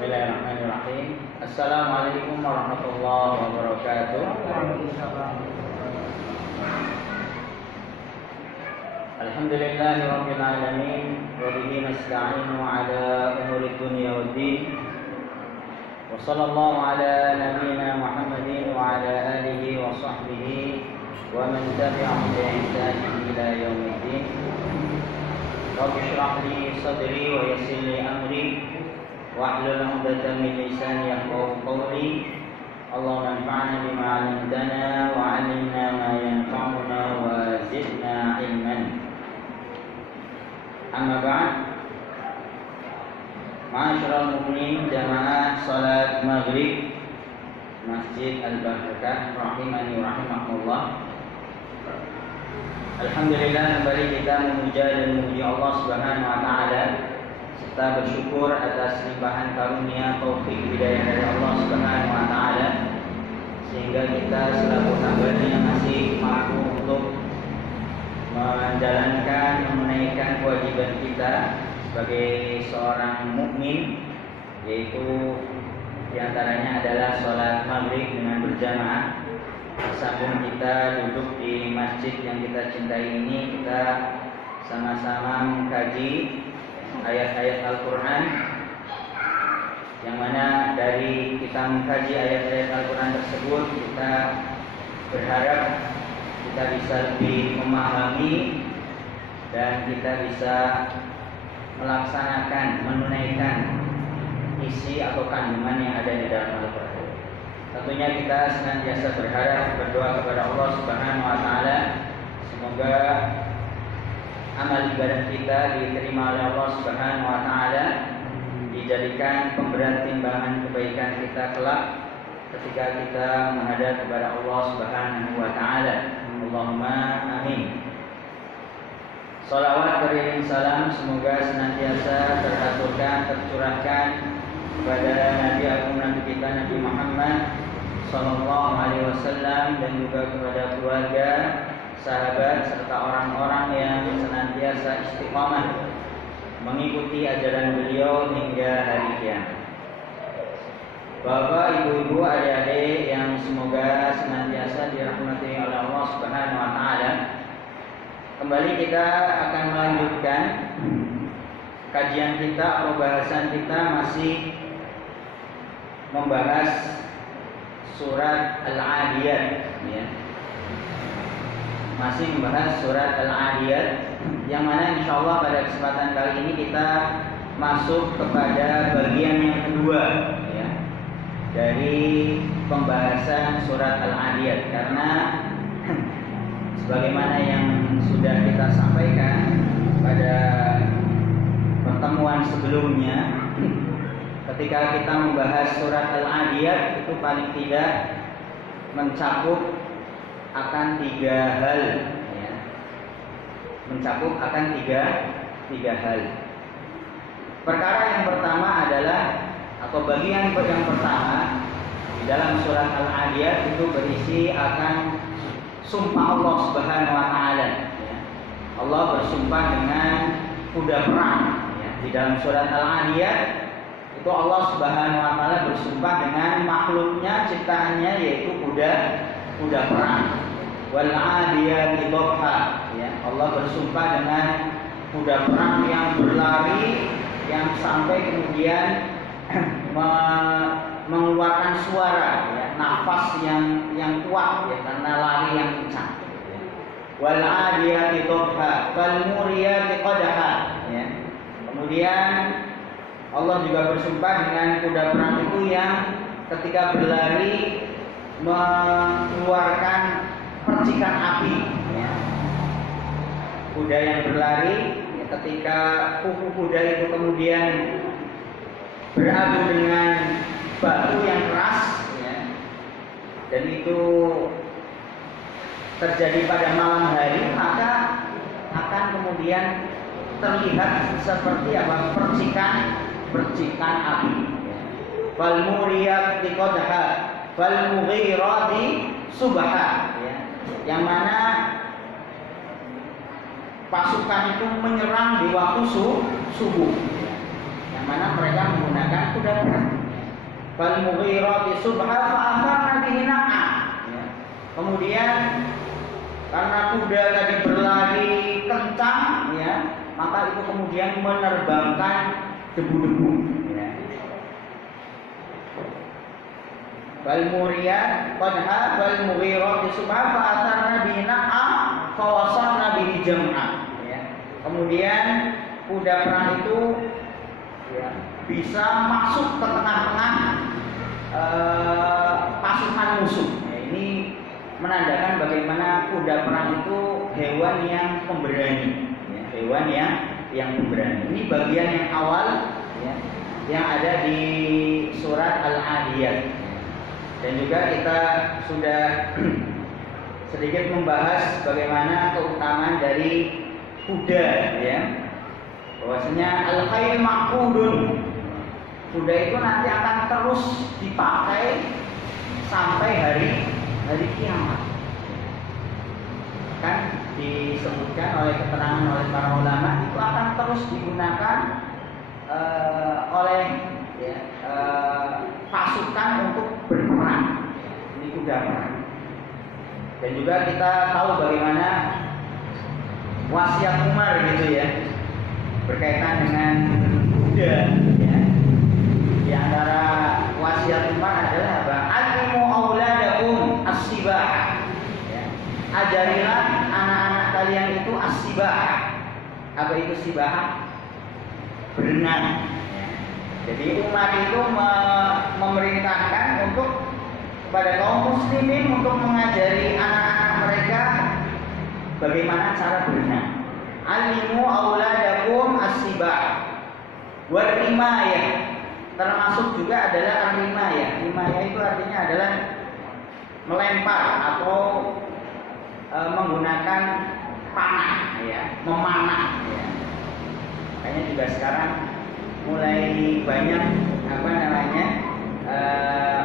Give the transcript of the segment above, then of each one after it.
Bismillahirrahmanirrahim. Assalamualaikum warahmatullahi wabarakatuh. Alhamdulillahirabbil alamin wa bihi nasta'inu ala umuri dunya waddin. Wa sallallahu ala nabiyyina Muhammadin wa ala alihi wa sahbihi wa man tabi'ahum bi ihsanin ila yaumiddin. Rabbi shrah li sadri wa yassir li amri wahlul 'uqdatam min lisani yafqahu qawli. Allahumma anfa'na bima 'allamtana wa 'allimna ma yanfa'una wa zidna 'ilman. Amma ba'd. Ma'asyiral mu'minin jamaah salat maghrib Masjid Al-Barakah rahimani wa rahimakumullah. Alhamdulillah, kembali kita memuja dan memuji Allah Subhanahu wa taala serta bersyukur atas limpahan karunia taufik hidayah dari Allah Subhanahu wa taala sehingga kita selaku hambanya masih mampu untuk menjalankan, menunaikan kewajiban kita sebagai seorang mukmin, yaitu diantaranya adalah sholat maghrib dengan berjamaah. Sebelum kita duduk di masjid yang kita cintai ini, kita sama-sama mengkaji ayat-ayat Al-Quran, yang mana dari kita mengkaji ayat-ayat Al-Quran tersebut kita berharap kita bisa lebih memahami dan kita bisa melaksanakan, menunaikan isi atau kandungan yang ada di dalam Al-Quran. Tentunya kita senantiasa berharap, berdoa kepada Allah Subhanahu wa taala semoga amal ibadah kita diterima oleh Allah Subhanahu wa taala, dijadikan pemberat timbangan kebaikan kita kelak ketika kita menghadap kepada Allah Subhanahu wa taala. Allahumma amin. Salawat beriring salam semoga senantiasa teraturkan, tercurahkan kepada Nabi agung Nabi kita Nabi Muhammad sallallahu alaihi wasallam dan juga kepada keluarga, sahabat serta orang-orang yang senantiasa istiqamah mengikuti ajaran beliau hingga hari kiamat. Bapak, ibu-ibu, adik-adik yang semoga senantiasa dirahmati oleh Allah Subhanahu wa taala. Kembali kita akan melanjutkan kajian kita atau bahasan kita masih membahas surat Al-Adiyat, ya. Masih membahas surat Al-Adiyat, yang mana insyaallah pada kesempatan kali ini kita masuk kepada bagian yang kedua, ya, dari pembahasan surat Al-Adiyat. Karena sebagaimana yang sudah kita sampaikan pada pertemuan sebelumnya, ketika kita membahas surat Al-Adiyat itu paling tidak mencakup akan tiga hal, ya. Mencakup akan tiga hal. Perkara yang pertama adalah, atau bagian yang pertama di dalam surat Al-Adiyat itu berisi akan sumpah Allah Subhanahu wa taala, ya. Allah bersumpah dengan kuda perang, ya. Di dalam surat Al-Adiyat itu Allah Subhanahu wa taala bersumpah dengan makhluknya, ciptaannya, yaitu kuda perang. Wal 'adiyati dhabha, ya. Allah bersumpah dengan kuda perang yang berlari, yang sampai kemudian mengeluarkan suara, ya, nafas yang kuat, ya, karena lari yang kencang. Wal 'adiyati dhabha fal muriyati qadha, ya. Kemudian Allah juga bersumpah dengan kuda perang itu yang ketika berlari mengeluarkan percikan api, ya. Kuda yang berlari, ya, ketika kuku kuda itu kemudian beradu dengan batu yang keras, ya, dan itu terjadi pada malam hari, maka akan kemudian terlihat seperti apa? Percikan api. Fal muriyati qadha fal mughirati subha, ya. Yang mana pasukan itu menyerang di waktu subuh, yang mana mereka menggunakan kuda perang. fal mughirati subha fa atharna bihi naq'a. Ya. Kemudian karena kuda tadi berlari kencang, ya, maka itu kemudian menerbangkan debu-debu. Ya. Fal muriyat qadha fal mughirati subha fa atharna bihi naq'a fa wasalna bihi jam'a. Ya. Kemudian kuda perang itu, ya, bisa masuk ke tengah-tengah pasukan musuh. Ya, ini menandakan bagaimana kuda perang itu hewan yang pemberani, ya, hewan yang pemberani. Ini bagian yang awal, ya, yang ada di surat Al-Adiyat. Dan juga kita sudah sedikit membahas bagaimana keutamaan dari kuda, ya. Bahwasanya al-khayl maqudun, kuda itu nanti akan terus dipakai sampai hari kiamat. Kan disebutkan oleh keterangan oleh para ulama itu akan terus digunakan oleh, ya, pasukan untuk berperang. Ini kuda perang. Dan juga kita tahu bagaimana wasiat Umar gitu, ya, berkaitan dengan kuda, ya. Di antara wasiat Umar adalah apa? Alimu auladakum as-sibah. Ya. Ajarilah anak-anak kalian itu as-sibah. Apa itu sibah? Berenang. Ya. Jadi Umar itu memerintahkan untuk kepada kaum muslimin untuk mengajari anak-anak mereka bagaimana cara berenang. Alimu auladakum as-sibah wa rimayah, termasuk juga adalah rimayah. Rimayah itu artinya adalah melempar atau menggunakan panah, ya, memanah, ya. Makanya juga sekarang mulai banyak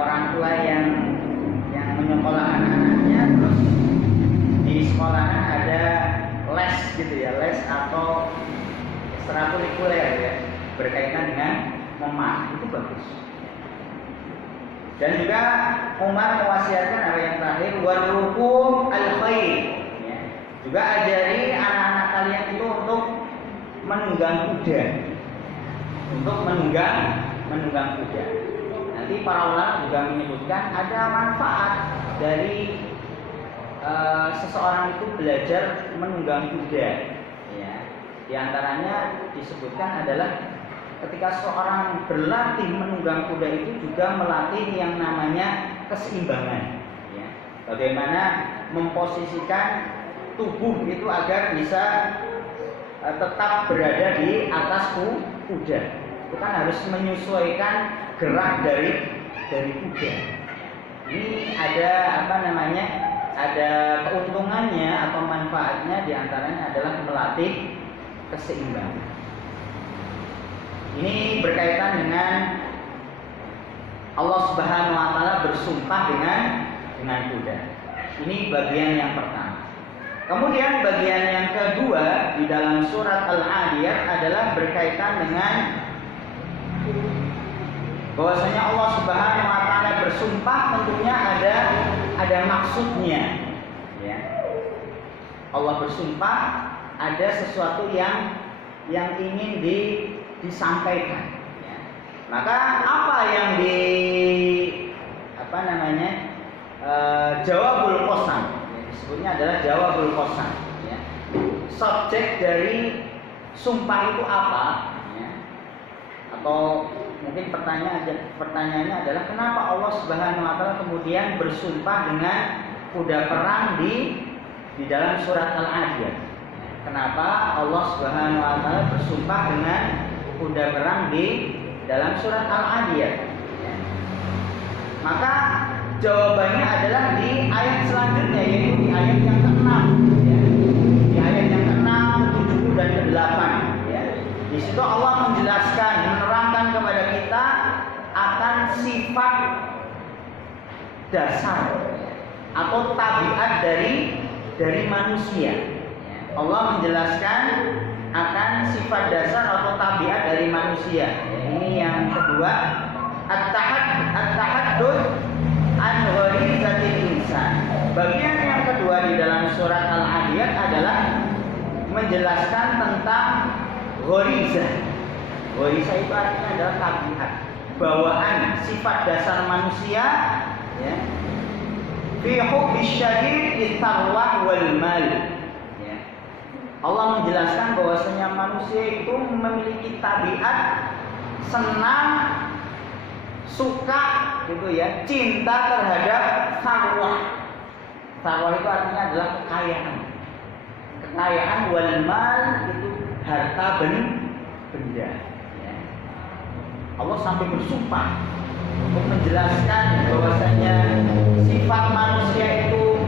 orang tua yang menyekolah anak-anaknya, terus di sekolahan ada les gitu, ya, les atau ekstrakurikuler, ya, berkaitan dengan memanah. Itu bagus. Dan juga Umar mewasiatkan apa yang terakhir, warukum al-khayl, ya. Juga ajari anak-anak kalian itu untuk menunggang kuda, untuk menunggang kuda. Nanti para ulama juga menyebutkan ada manfaat dari seseorang itu belajar menunggang kuda, ya. Di antaranya disebutkan adalah ketika seorang berlatih menunggang kuda itu juga melatih yang namanya keseimbangan, ya. Bagaimana memposisikan tubuh itu agar bisa tetap berada di atas kuda. Itu kan harus menyesuaikan gerak dari kuda. Ini ada ada keuntungannya atau manfaatnya, diantaranya adalah melatih keseimbangan. Ini berkaitan dengan Allah Subhanahu wa taala bersumpah dengan kuda. Ini bagian yang pertama. Kemudian bagian yang kedua di dalam surat Al-Adiyat adalah berkaitan dengan bahwasanya Allah Subhanahu wa taala bersumpah, tentunya ada maksudnya, ya. Allah bersumpah ada sesuatu yang ingin disampaikan, ya. Maka apa yang jawabul qasam, ya, disebutnya adalah jawabul qasam, ya. Subjek dari sumpah itu apa, ya? Atau mungkin pertanyaannya adalah kenapa Allah Subhanahu wa taala kemudian bersumpah dengan kuda perang di dalam surat Al-Adiyat? Kenapa Allah Subhanahu wa taala bersumpah dengan kuda perang di dalam surat Al-Adiyat? Ya. Maka jawabannya adalah di ayat selanjutnya, yaitu di ayat yang ke-6, ya. Di ayat yang ke-6, ke-7 dan ke-8, ya. Di situ Allah menjelaskan, menerangkan kepada kita akan sifat dasar atau tabiat dari manusia. Allah menjelaskan akan sifat dasar atau tabiat dari manusia. Ini yang kedua, at-tahaddud an gharizatil insan. Bagian yang kedua di dalam surat Al-Adiyat adalah menjelaskan tentang gharizah. Gharizah itu artinya adalah tabiat, bawaan, sifat dasar manusia, ya. Fi hubbish syadid lis-sarwah wal mal. Ya. Allah menjelaskan bahwasanya manusia itu memiliki tabiat senang, suka gitu ya, cinta terhadap sarwah. Sarwah itu artinya adalah kekayaan. Kekayaan wal mal itu harta benda. Ya. Allah sampai bersumpah untuk menjelaskan bahwasanya sifat manusia itu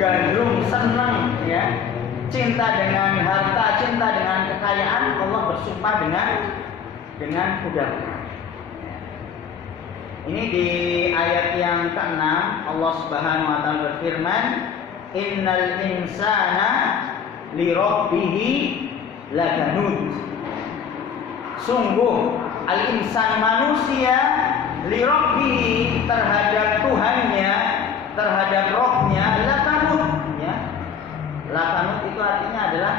gandrung, senang, ya, cinta dengan harta, cinta dengan kekayaan. Allah bersumpah dengan kuda. Ini di ayat yang ke-6 Allah Subhanahu wa taala berfirman, "Innal insana li rabbih lakanud." Sungguh al-insan manusia li rabbih terhadap Tuhannya, terhadap Rabbnya lakanud, ya. Lakanud itu artinya adalah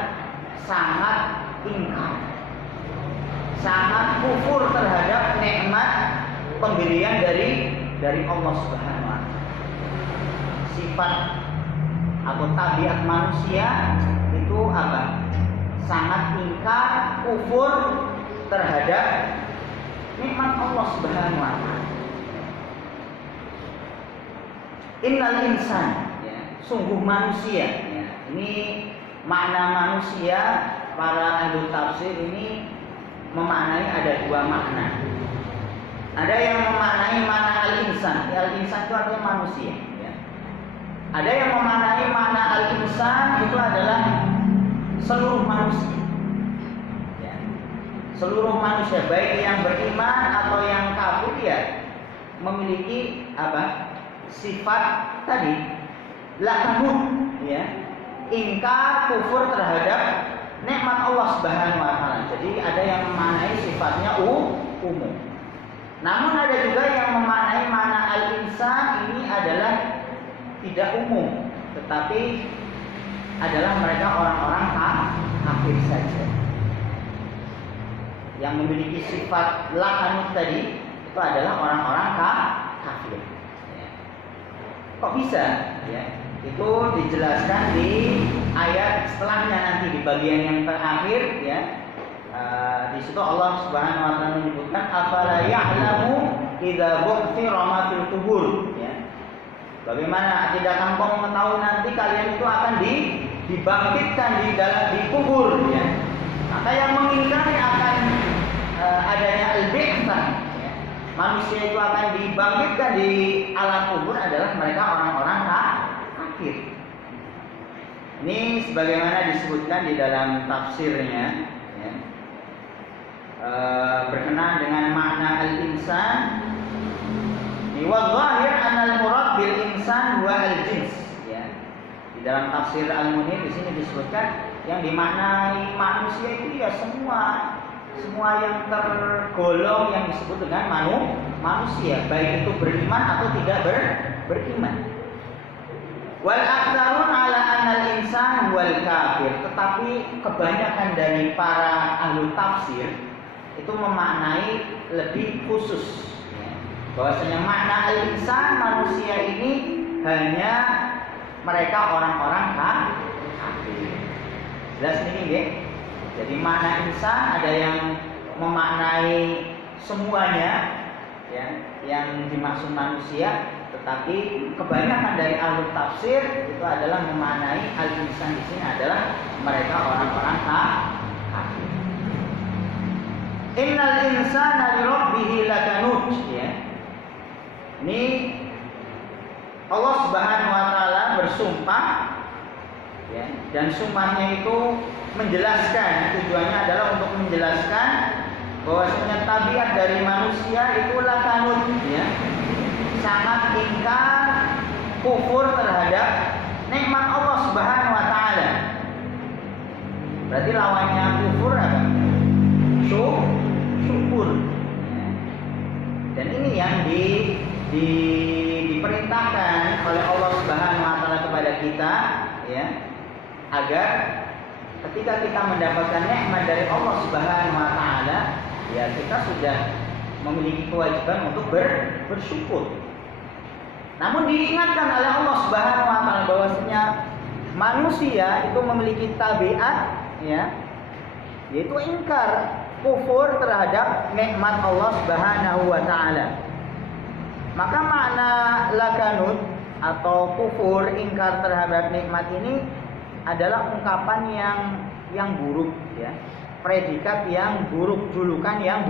sangat ingkar, sangat kufur terhadap nikmat pemberian dari Allah Subhanahu wa taala. Sifat atau tabiat manusia itu apa? Sangat ingkar, kufur terhadap nikmat Allah Subhanahu wa taala. Innal insan, ya, sungguh manusia, ya. Ini makna manusia, para ahli tafsir ini memaknai ada dua makna. Ada yang memaknai makna al-insan. Al-insan itu artinya manusia, ya. Ada yang memaknai makna al-insan itu adalah seluruh manusia, ya. Seluruh manusia, baik yang beriman atau yang kafir, ya, memiliki apa? Sifat tadi lakanud, ya, ingkar, kufur terhadap nikmat Allah Subhanahu wa taala. Jadi ada yang memaknai sifatnya umum. Namun ada juga yang memaknai makna al-insan ini adalah tidak umum, tetapi adalah mereka orang-orang kafir saja. Yang memiliki sifat lakanud tadi itu adalah orang-orang kafir. Ya. Kok bisa? Ya. Itu dijelaskan di ayat setelahnya nanti di bagian yang terakhir, ya. Di situ Allah Subhanahu wa taala menyebutkan afala ya'lamu idza bu'thira ma fil qubur, ya. Bagaimana tidak kamu mengetahui nanti kalian itu akan dibangkitkan di kubur, ya. Maka yang mengingkari akan adanya al-bi'tsah, ya. Manusia itu akan dibangkitkan di alam kubur adalah mereka orang-orang kafir. Ini sebagaimana disebutkan di dalam tafsirnya, ya. Berkenaan dengan makna al-insan, wa dhahir anal murad bil insan wa al-jins, ya. Di dalam tafsir Al-Munir di sini disebutkan yang dimaknai manusia itu ya semua yang tergolong yang disebut dengan manusia, baik itu beriman atau tidak beriman. Wal aktsarun ala anal insan wal kafir, tetapi kebanyakan dari para ahli tafsir itu memaknai lebih khusus, ya, bahwasanya makna al-insan manusia ini hanya mereka orang-orang kafir. Jelas ini, ya. Jadi makna insan ada yang memaknai semuanya, ya, yang dimaksud manusia, tetapi kebanyakan dari ahli tafsir itu adalah memaknai al-insan di sini adalah mereka orang-orang kafir. Innal insana li rabbih lakanud, ya. Ini Allah Subhanahu wa taala bersumpah, ya, dan sumpahnya itu menjelaskan, tujuannya adalah untuk menjelaskan bahwasanya tabiat dari manusia itu lakanud, ya, sangat ingkar, kufur terhadap nikmat Allah Subhanahu wa taala. Berarti lawannya kufur apa? Syukur. Dan ini yang diperintahkan oleh Allah Subhanahu wa taala kepada kita, ya, agar ketika kita mendapatkan nikmat dari Allah Subhanahu wa taala, ya kita sudah memiliki kewajiban untuk bersyukur. Namun diingatkan oleh Allah Subhanahu wa taala bahwasanya manusia itu memiliki tabiat, ya, yaitu ingkar, kufur terhadap nikmat Allah Subhanahu wa taala. Maka makna lakanut atau kufur, ingkar terhadap nikmat ini adalah ungkapan yang buruk, ya. Predikat yang buruk, julukan yang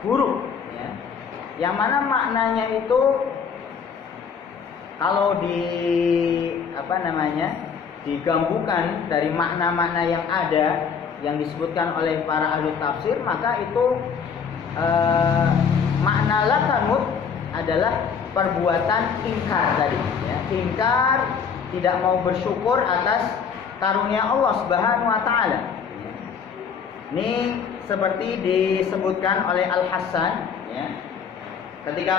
buruk, ya. Yang mana maknanya itu kalau digabungkan dari makna-makna yang ada yang disebutkan oleh para ahli tafsir, maka itu makna lakanut adalah perbuatan ingkar tadi, ya. Ingkar, tidak mau bersyukur atas karunia Allah Subhanahu wa taala. Ini seperti disebutkan oleh Al-Hasan, ya, ketika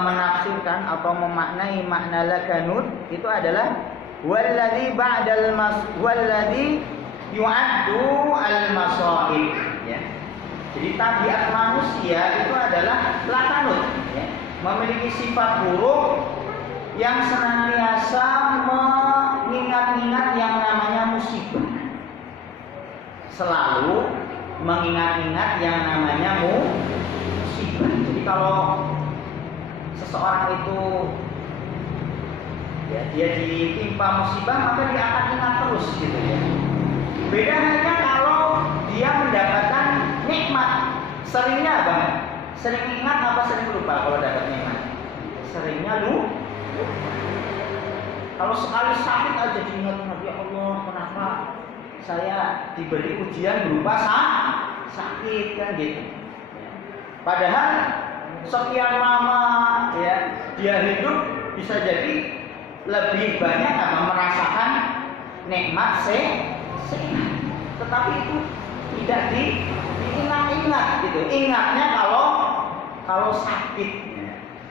menafsirkan atau memaknai makna lakanut itu adalah walladzi yu'addu al-masaib, ya. Jadi tabiat manusia itu adalah lakanut, ya, memiliki sifat buruk yang senantiasa mengingat-ingat yang namanya musibah. Selalu mengingat-ingat yang namanya musibah. Jadi kalau seseorang itu, ya, dia ditimpa musibah, maka dia akan ingat terus, gitu, ya. Beda halnya kalau dia mendapatkan nikmat. Seringnya apa? Sering ingat apa sering lupa kalau dapat nikmat? Seringnya lupa. Kalau sekali sakit aja diingat-ingat, ya Allah, kenapa saya diberi ujian berupa sakit, kan gitu. Padahal sekian lama, ya, dia hidup, bisa jadi lebih banyak merasakan nikmat sehat, tetapi itu tidak diingat-ingat, gitu. Ingatnya kalau sakit.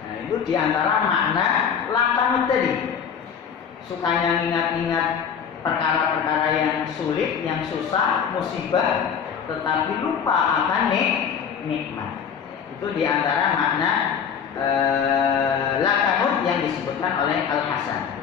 Nah, itu diantara makna lakanut tadi. Sukanya ingat-ingat perkara-perkara yang sulit, yang susah, musibah, tetapi lupa akan nikmat. Itu diantara makna lakanut yang disebutkan oleh Al-Hasan.